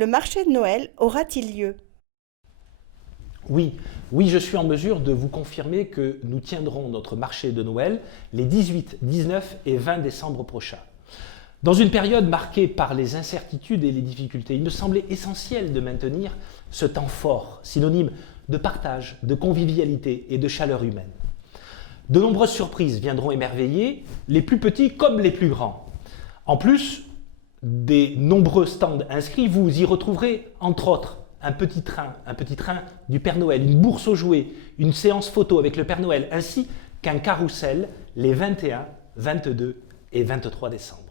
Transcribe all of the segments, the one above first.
le marché de Noël aura-t-il lieu? Oui, oui, je suis en mesure de vous confirmer que nous tiendrons notre marché de Noël les 18, 19 et 20 décembre prochains. Dans une période marquée par les incertitudes et les difficultés, il me semblait essentiel de maintenir ce temps fort, synonyme de partage, de convivialité et de chaleur humaine. De nombreuses surprises viendront émerveiller les plus petits comme les plus grands. En plus des nombreux stands inscrits, vous y retrouverez entre autres un petit train du Père Noël, une bourse aux jouets, une séance photo avec le Père Noël, ainsi qu'un carrousel les 21, 22 et 23 décembre.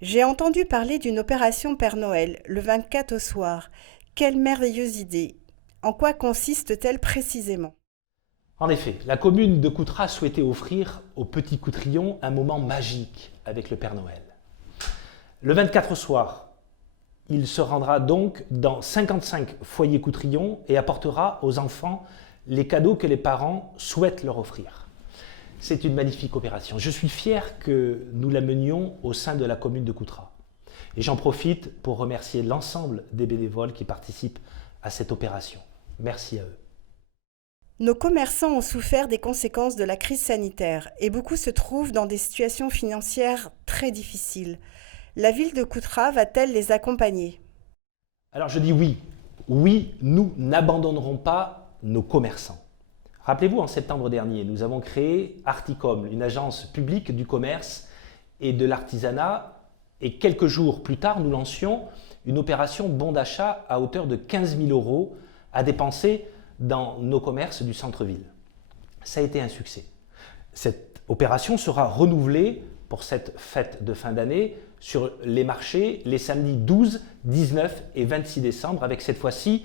J'ai entendu parler d'une opération Père Noël, le 24 au soir. Quelle merveilleuse idée! En quoi consiste-t-elle précisément? En effet, la commune de Coutras souhaitait offrir aux petits Coutrillons un moment magique avec le Père Noël. Le 24 au soir, il se rendra donc dans 55 foyers Coutrillons et apportera aux enfants les cadeaux que les parents souhaitent leur offrir. C'est une magnifique opération. Je suis fier que nous la menions au sein de la commune de Coutras. Et j'en profite pour remercier l'ensemble des bénévoles qui participent à cette opération. Merci à eux. Nos commerçants ont souffert des conséquences de la crise sanitaire et beaucoup se trouvent dans des situations financières très difficiles. La ville de Coutras va-t-elle les accompagner? Alors je dis oui. Oui, nous n'abandonnerons pas nos commerçants. Rappelez-vous, en septembre dernier, nous avons créé Articom, une agence publique du commerce et de l'artisanat. Et quelques jours plus tard, nous lancions une opération bon d'achat à hauteur de 15 000 € à dépenser dans nos commerces du centre-ville. Ça a été un succès. Cette opération sera renouvelée pour cette fête de fin d'année sur les marchés les samedis 12, 19 et 26 décembre avec cette fois-ci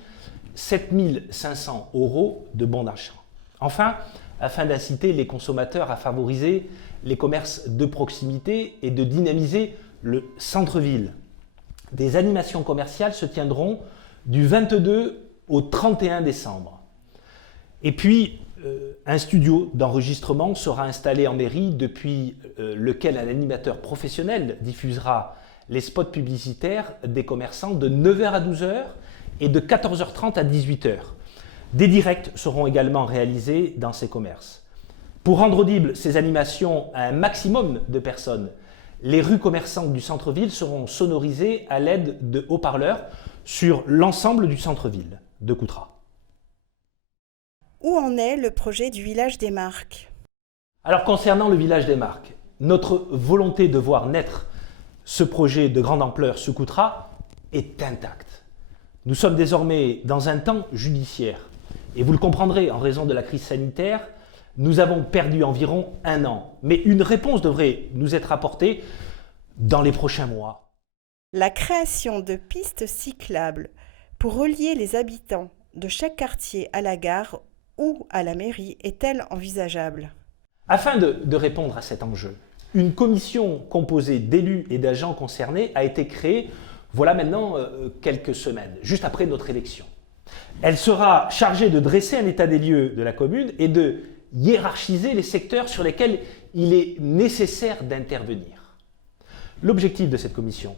7 500 € de bons d'achat. Enfin, afin d'inciter les consommateurs à favoriser les commerces de proximité et de dynamiser le centre-ville, des animations commerciales se tiendront du 22 au 31 décembre. Et puis, un studio d'enregistrement sera installé en mairie depuis lequel un animateur professionnel diffusera les spots publicitaires des commerçants de 9h à 12h et de 14h30 à 18h. Des directs seront également réalisés dans ces commerces. Pour rendre audibles ces animations à un maximum de personnes, les rues commerçantes du centre-ville seront sonorisées à l'aide de haut-parleurs sur l'ensemble du centre-ville de Coutras. Où en est le projet du village des marques? Alors concernant le village des marques, notre volonté de voir naître ce projet de grande ampleur sous Coutras est intacte. Nous sommes désormais dans un temps judiciaire et vous le comprendrez, en raison de la crise sanitaire, nous avons perdu environ 1 an. Mais une réponse devrait nous être apportée dans les prochains mois. La création de pistes cyclables pour relier les habitants de chaque quartier à la gare ou à la mairie est-elle envisageable? Afin de répondre à cet enjeu, une commission composée d'élus et d'agents concernés a été créée voilà maintenant quelques semaines, juste après notre élection. Elle sera chargée de dresser un état des lieux de la commune et de hiérarchiser les secteurs sur lesquels il est nécessaire d'intervenir. L'objectif de cette commission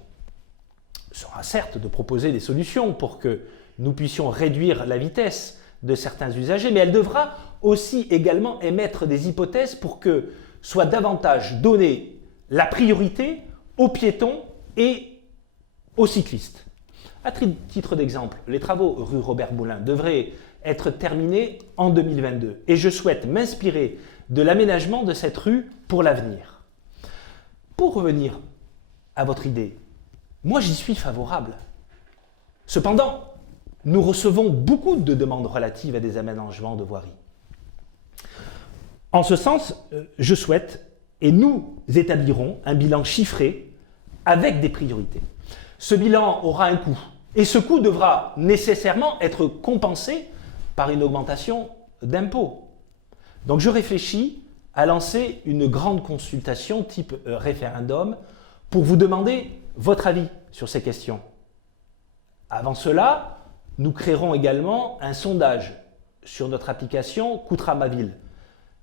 sera certes de proposer des solutions pour que nous puissions réduire la vitesse de certains usagers, mais elle devra aussi également émettre des hypothèses pour que soit davantage donnée la priorité aux piétons et aux cyclistes. À titre d'exemple, les travaux rue Robert Moulin devraient être terminés en 2022 et je souhaite m'inspirer de l'aménagement de cette rue pour l'avenir. Pour revenir à votre idée, moi j'y suis favorable. Cependant, nous recevons beaucoup de demandes relatives à des aménagements de voirie. En ce sens, je souhaite et nous établirons un bilan chiffré avec des priorités. Ce bilan aura un coût et ce coût devra nécessairement être compensé par une augmentation d'impôts. Donc je réfléchis à lancer une grande consultation type référendum pour vous demander votre avis sur ces questions. Avant cela, nous créerons également un sondage sur notre application Coutras ma ville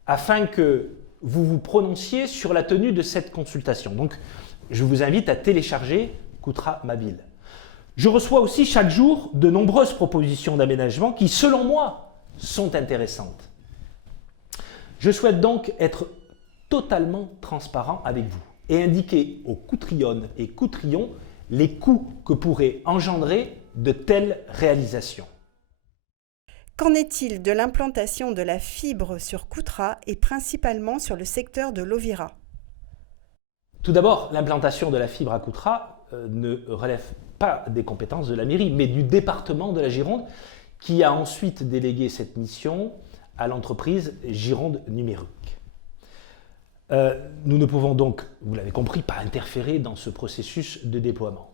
afin que vous vous prononciez sur la tenue de cette consultation. Donc je vous invite à télécharger Coutras ma ville. Je reçois aussi chaque jour de nombreuses propositions d'aménagement qui, selon moi, sont intéressantes. Je souhaite donc être totalement transparent avec vous et indiquer aux Coutrionnes et Coutrions les coûts que pourraient engendrer de telles réalisations. Qu'en est-il de l'implantation de la fibre sur Coutras et principalement sur le secteur de l'Auvira? Tout d'abord, l'implantation de la fibre à Coutras ne relève pas des compétences de la mairie, mais du département de la Gironde qui a ensuite délégué cette mission à l'entreprise Gironde Numérique. Nous ne pouvons donc, vous l'avez compris, pas interférer dans ce processus de déploiement.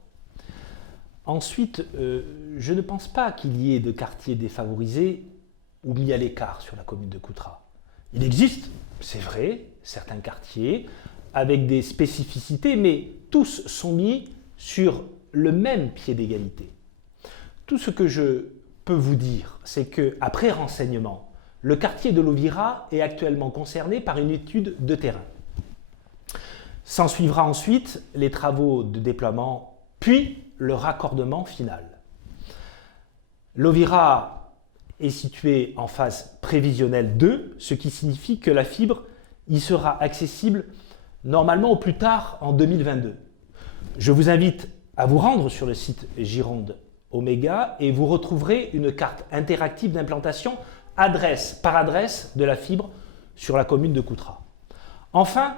Ensuite, je ne pense pas qu'il y ait de quartiers défavorisés ou mis à l'écart sur la commune de Coutras. Il existe, c'est vrai, certains quartiers avec des spécificités, mais tous sont mis sur le même pied d'égalité. Tout ce que je peux vous dire, c'est qu'après renseignement, le quartier de l'Auvira est actuellement concerné par une étude de terrain. S'en suivra ensuite les travaux de déploiement, puis le raccordement final. L'Auvira est situé en phase prévisionnelle 2, ce qui signifie que la fibre y sera accessible normalement au plus tard en 2022. Je vous invite à vous rendre sur le site Gironde Oméga et vous retrouverez une carte interactive d'implantation adresse par adresse de la fibre sur la commune de Coutras. Enfin,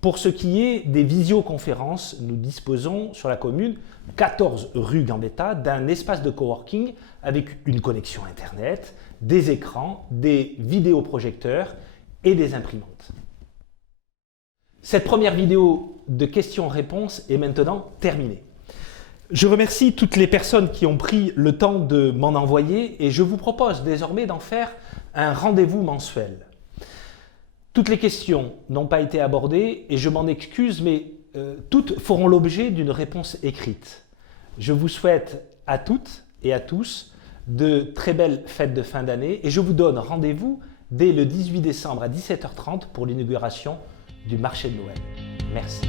pour ce qui est des visioconférences, nous disposons sur la commune 14 rue Gambetta d'un espace de coworking avec une connexion Internet, des écrans, des vidéoprojecteurs et des imprimantes. Cette première vidéo de questions-réponses est maintenant terminée. Je remercie toutes les personnes qui ont pris le temps de m'en envoyer et je vous propose désormais d'en faire un rendez-vous mensuel. Toutes les questions n'ont pas été abordées et je m'en excuse, mais toutes feront l'objet d'une réponse écrite. Je vous souhaite à toutes et à tous de très belles fêtes de fin d'année et je vous donne rendez-vous dès le 18 décembre à 17h30 pour l'inauguration du marché de Noël. Merci.